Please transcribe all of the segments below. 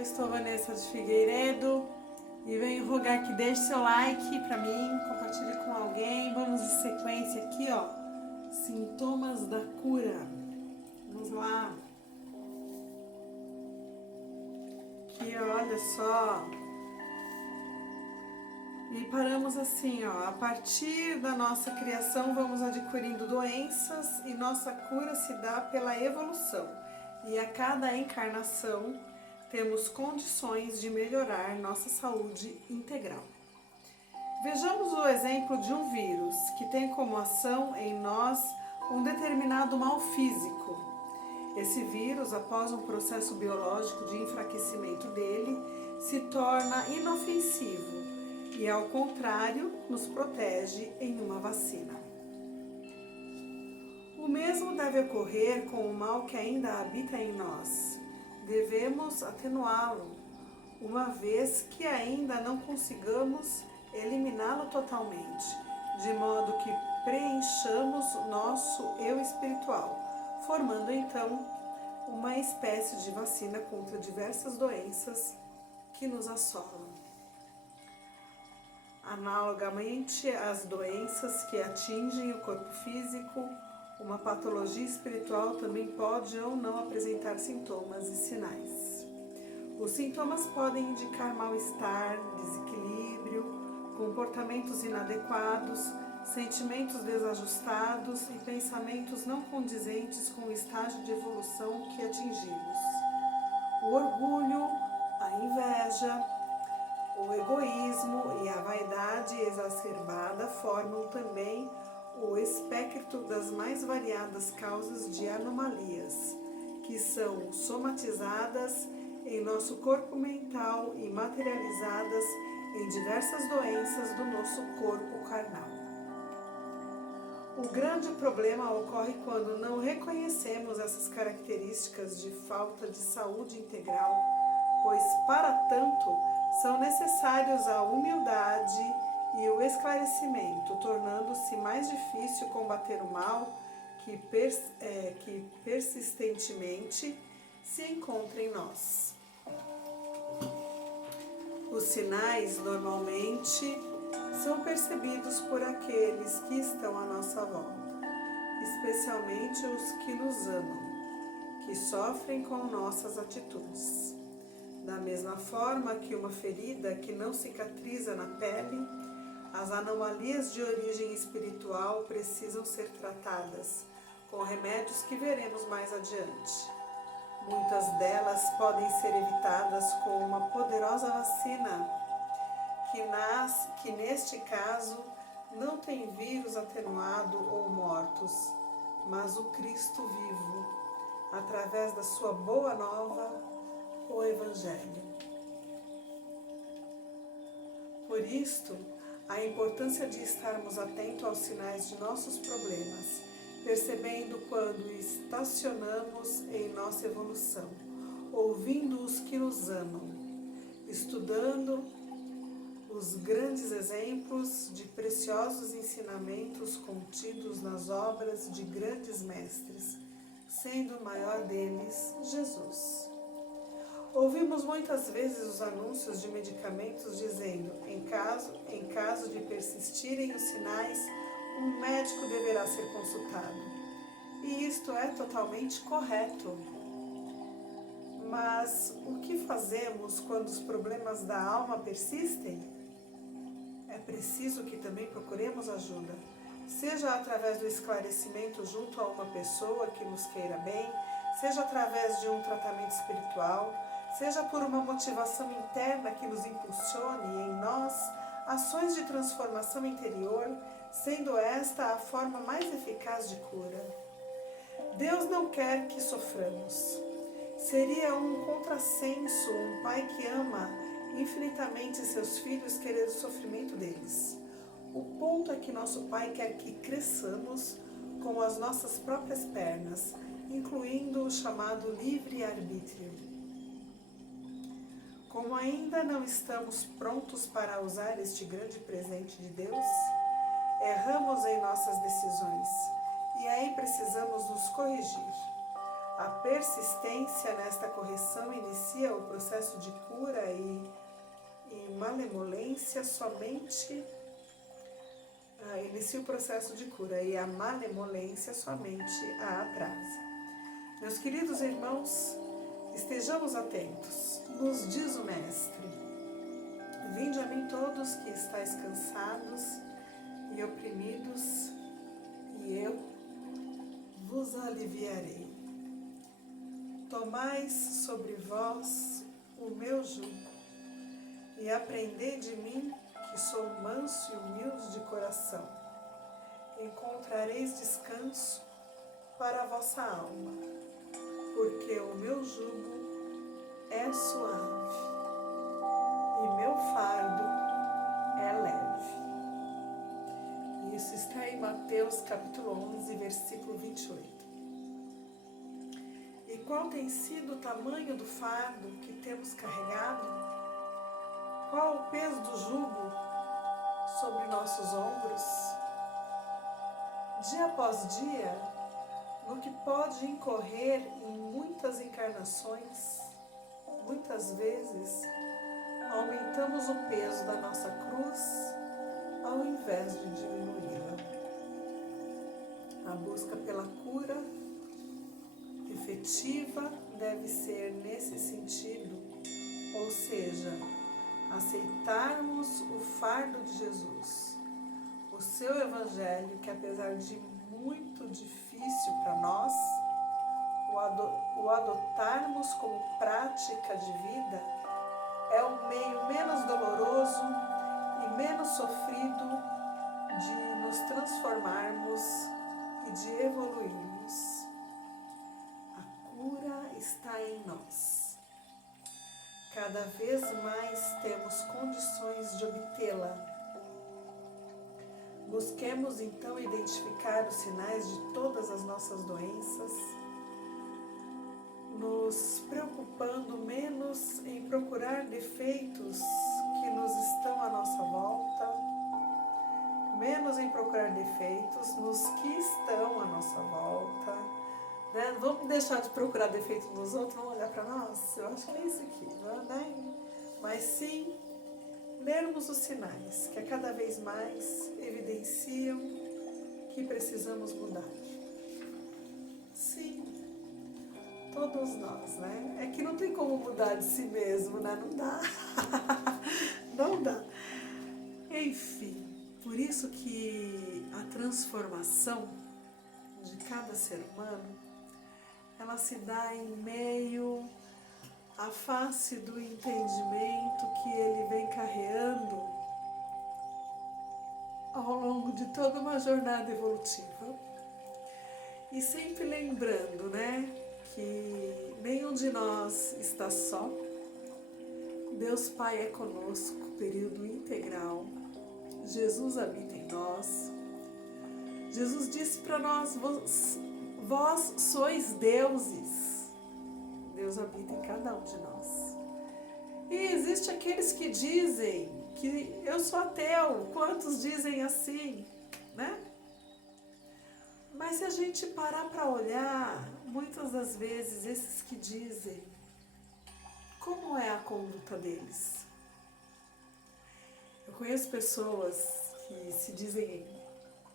Eu sou Vanessa de Figueiredo e venho rogar que deixe seu like para mim, compartilhe com alguém. Vamos em sequência aqui, ó. Sintomas da cura. Vamos lá. Aqui, olha só. E paramos assim, ó. A partir da nossa criação, vamos adquirindo doenças e nossa cura se dá pela evolução. E a cada encarnação, temos condições de melhorar nossa saúde integral. Vejamos o exemplo de um vírus que tem como ação em nós um determinado mal físico. Esse vírus, após um processo biológico de enfraquecimento dele, se torna inofensivo e, ao contrário, nos protege em uma vacina. O mesmo deve ocorrer com o mal que ainda habita em nós. Devemos atenuá-lo, uma vez que ainda não consigamos eliminá-lo totalmente, de modo que preenchamos nosso eu espiritual, formando então uma espécie de vacina contra diversas doenças que nos assolam. Analogamente às doenças que atingem o corpo físico, uma patologia espiritual também pode ou não apresentar sintomas e sinais. Os sintomas podem indicar mal-estar, desequilíbrio, comportamentos inadequados, sentimentos desajustados e pensamentos não condizentes com o estágio de evolução que atingimos. O orgulho, a inveja, o egoísmo e a vaidade exacerbada formam também o espectro das mais variadas causas de anomalias, que são somatizadas em nosso corpo mental e materializadas em diversas doenças do nosso corpo carnal. O grande problema ocorre quando não reconhecemos essas características de falta de saúde integral, pois, para tanto, são necessários a humildade e o esclarecimento, tornando-se mais difícil combater o mal que persistentemente se encontra em nós. Os sinais, normalmente, são percebidos por aqueles que estão à nossa volta, especialmente os que nos amam, que sofrem com nossas atitudes. Da mesma forma que uma ferida que não cicatriza na pele, as anomalias de origem espiritual precisam ser tratadas com remédios que veremos mais adiante. Muitas delas podem ser evitadas com uma poderosa vacina, que neste caso não tem vírus atenuado ou mortos, mas o Cristo vivo, através da sua boa nova, o Evangelho. Por isto, a importância de estarmos atentos aos sinais de nossos problemas, percebendo quando estacionamos em nossa evolução, ouvindo os que nos amam, estudando os grandes exemplos de preciosos ensinamentos contidos nas obras de grandes mestres, sendo o maior deles Jesus. Ouvimos muitas vezes os anúncios de medicamentos dizendo, em caso de persistirem os sinais, um médico deverá ser consultado. E isto é totalmente correto. Mas o que fazemos quando os problemas da alma persistem? É preciso que também procuremos ajuda, seja através do esclarecimento junto a uma pessoa que nos queira bem, seja através de um tratamento espiritual, seja por uma motivação interna que nos impulsione em nós ações de transformação interior, sendo esta a forma mais eficaz de cura. Deus não quer que soframos. Seria um contrassenso um pai que ama infinitamente seus filhos querer o sofrimento deles. O ponto é que nosso Pai quer que cresçamos com as nossas próprias pernas, incluindo o chamado livre-arbítrio. Como ainda não estamos prontos para usar este grande presente de Deus, erramos em nossas decisões e aí precisamos nos corrigir. A persistência nesta correção inicia o processo de cura e malemolência somente inicia o processo de cura e a malemolência somente a atrasa. Meus queridos irmãos, estejamos atentos. Nos diz o Mestre: vinde a mim todos que estáis cansados e oprimidos, e eu vos aliviarei. Tomais sobre vós o meu jugo e aprendei de mim, que sou manso e humilde de coração. Encontrareis descanso para a vossa alma, porque o meu jugo é suave e meu fardo é leve. Isso está em Mateus capítulo 11, versículo 28. E qual tem sido o tamanho do fardo que temos carregado? Qual o peso do jugo sobre nossos ombros? Dia após dia, no que pode incorrer em muitas encarnações, muitas vezes aumentamos o peso da nossa cruz ao invés de diminuí-la. A busca pela cura efetiva deve ser nesse sentido, ou seja, aceitarmos o fardo de Jesus, o seu Evangelho, que apesar de muito difícil para nós, o adotarmos como prática de vida é o meio menos doloroso e menos sofrido de nos transformarmos e de evoluirmos. A cura está em nós. Cada vez mais temos condições de obtê-la. Busquemos então identificar os sinais de todas as nossas doenças, nos preocupando menos em procurar defeitos que nos estão à nossa volta, menos em procurar defeitos nos que estão à nossa volta, né? Vamos deixar de procurar defeitos nos outros, vamos olhar para nós? Eu acho que é isso aqui, né? Mas sim, lermos os sinais que a cada vez mais evidenciam que precisamos mudar. Sim, todos nós, né? É que não tem como mudar de si mesmo, né? Não dá. Não dá. Enfim, por isso que a transformação de cada ser humano, ela se dá em meio à face do entendimento que ele vem carreando ao longo de toda uma jornada evolutiva. E sempre lembrando, né, que nenhum de nós está só. Deus Pai é conosco, período integral. Jesus habita em nós. Jesus disse para nós: vós sois deuses. Deus habita em cada um de nós. E existe aqueles que dizem que eu sou ateu. Quantos dizem assim, né? Mas se a gente parar para olhar, muitas das vezes esses que dizem, como é a conduta deles? Eu conheço pessoas que se dizem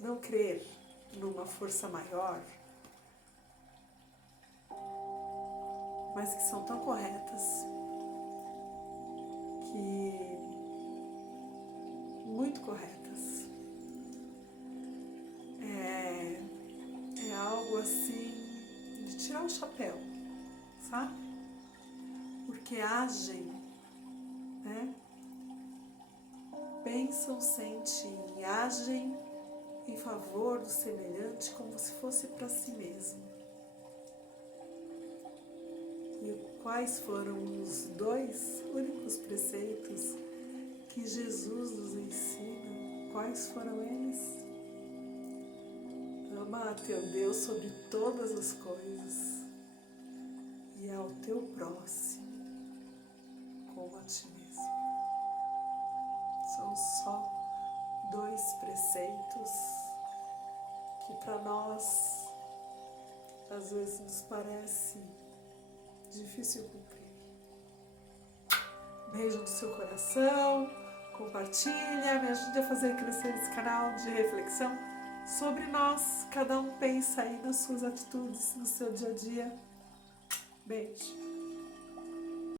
não crer numa força maior, mas que são tão corretas, que muito corretas. É algo assim de tirar o chapéu, sabe? Porque agem, né? Pensam, sentem, agem em favor do semelhante como se fosse para si mesmo. E quais foram os dois únicos preceitos que Jesus nos ensina? Quais foram eles? Ama a teu Deus sobre todas as coisas e ao teu próximo como a ti mesmo. São só dois preceitos que para nós às vezes nos parece difícil cumprir. Beijo no seu coração, compartilha, me ajude a fazer crescer esse canal de reflexão sobre nós. Cada um pensa aí nas suas atitudes, no seu dia a dia. Beijo.